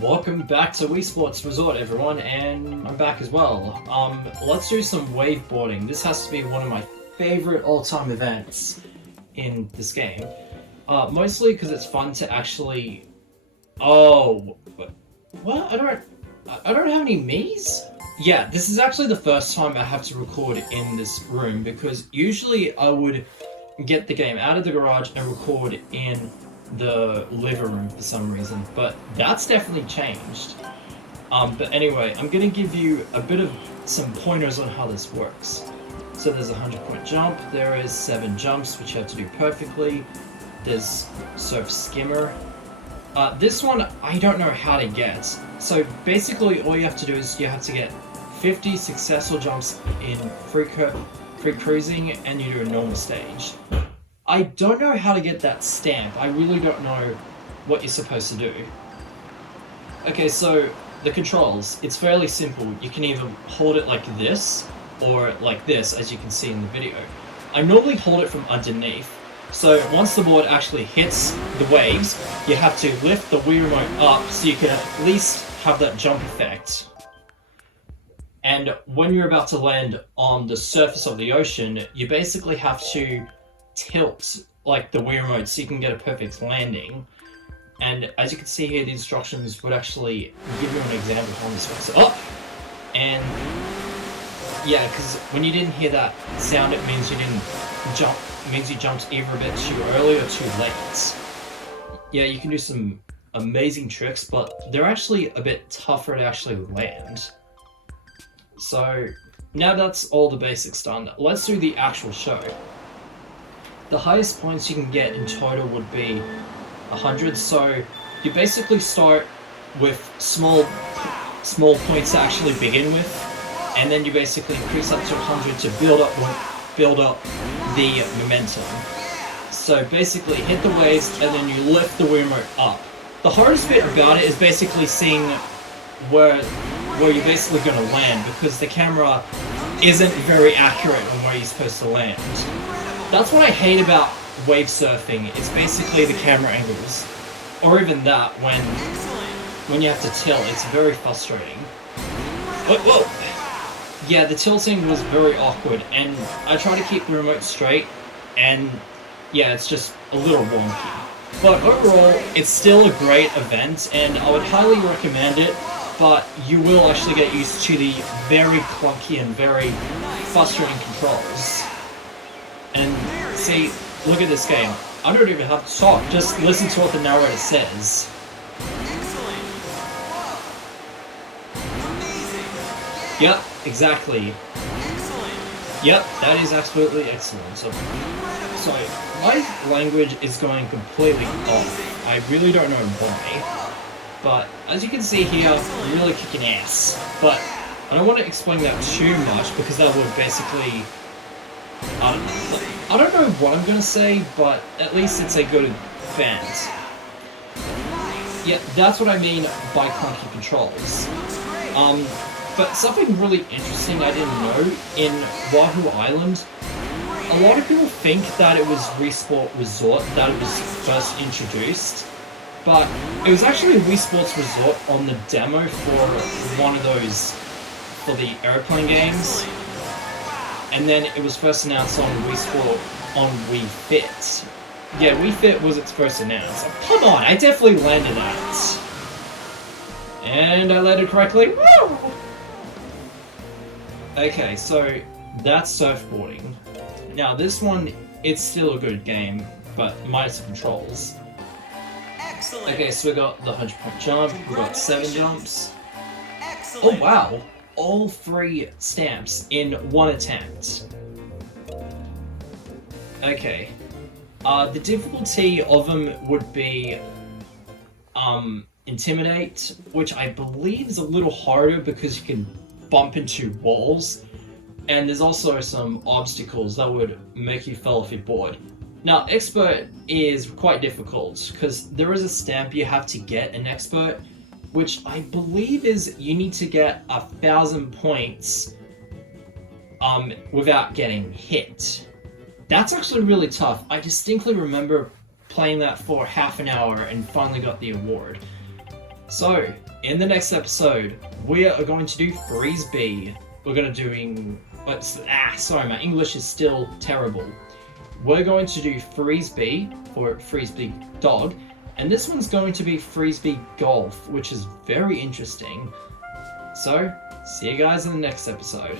Welcome back to Wii Sports Resort, everyone, and I'm back as well. Let's do some waveboarding. This has to be one of my favorite all-time events in this game. Mostly because it's fun to actually... Oh... What? I don't have any Mii's? Yeah, this is actually the first time I have to record in this room, because usually I would get the game out of the garage and record in the living room for some reason, but that's definitely changed. But anyway, I'm gonna give you a bit of some pointers on how this works. So there's a 100-point jump, there is 7 jumps which you have to do perfectly, there's surf skimmer. This one I don't know how to get, so basically all you have to do is you have to get 50 successful jumps in free cruising and you do a normal stage. I don't know how to get that stamp. I really don't know what you're supposed to do. Okay, so the controls, it's fairly simple. You can either hold it like this or like this, as you can see in the video. I normally hold it from underneath. So once the board actually hits the waves, you have to lift the Wii remote up so you can at least have that jump effect. And when you're about to land on the surface of the ocean, you basically have to tilt like the Wii remote so you can get a perfect landing. And as you can see here, the instructions would actually give you an example on this one. So up! And yeah, because when you didn't hear that sound, it means you didn't jump. It means you jumped either a bit too early or too late. Yeah, you can do some amazing tricks, but they're actually a bit tougher to actually land. So now that's all the basics done, let's do the actual show. The highest points you can get in total would be 100, so you basically start with small points to actually begin with, and then you basically increase up to 100 to build up the momentum. So basically hit the waves and then you lift the Wii remote up. The hardest bit about it is basically seeing where you're basically going to land, because the camera isn't very accurate on where you're supposed to land. That's what I hate about wave surfing, it's basically the camera angles. Or even that, when you have to tilt, it's very frustrating. Whoa! Yeah, the tilting was very awkward, and I try to keep the remote straight, and yeah, it's just a little wonky. But overall, it's still a great event, and I would highly recommend it, but you will actually get used to the very clunky and very frustrating controls. And see, look at this game. I don't even have to talk, just listen to what the narrator says. Excellent! Amazing! Yep, exactly. Excellent! Yep, that is absolutely excellent. So my language is going completely off. I really don't know why. But as you can see here, I'm really kicking ass. But I don't want to explain that too much, because that would basically... I don't know what I'm going to say, but at least it's a good event. Yeah, that's what I mean by clunky controls. But something really interesting I didn't know, in Wahoo Island, a lot of people think that it was Wii Sport Resort that it was first introduced, but it was actually Wii Sports Resort on the demo for one of those, for the airplane games. And then it was first announced on Wii Sport on Wii Fit. Yeah, Wii Fit was its first announced. Come on, I definitely landed that. And I landed correctly. Woo! Okay, so that's surfboarding. Now this one, it's still a good game, but minus the controls. Excellent! Okay, so we got the 100-point jump, we got 7 jumps. Excellent! Oh wow! All 3 stamps in one attempt. Okay. The difficulty of them would be Intimidate, which I believe is a little harder because you can bump into walls, and there's also some obstacles that would make you fall off your board. Now, Expert is quite difficult because there is a stamp you have to get in Expert, which I believe is you need to get 1,000 points without getting hit. That's actually really tough. I distinctly remember playing that for half an hour and finally got the award. So, in the next episode, we are going to do Frisbee. We're going to doing... sorry, my English is still terrible. We're going to do Frisbee, or Frisbee Dog, and this one's going to be Frisbee Golf, which is very interesting. So, see you guys in the next episode.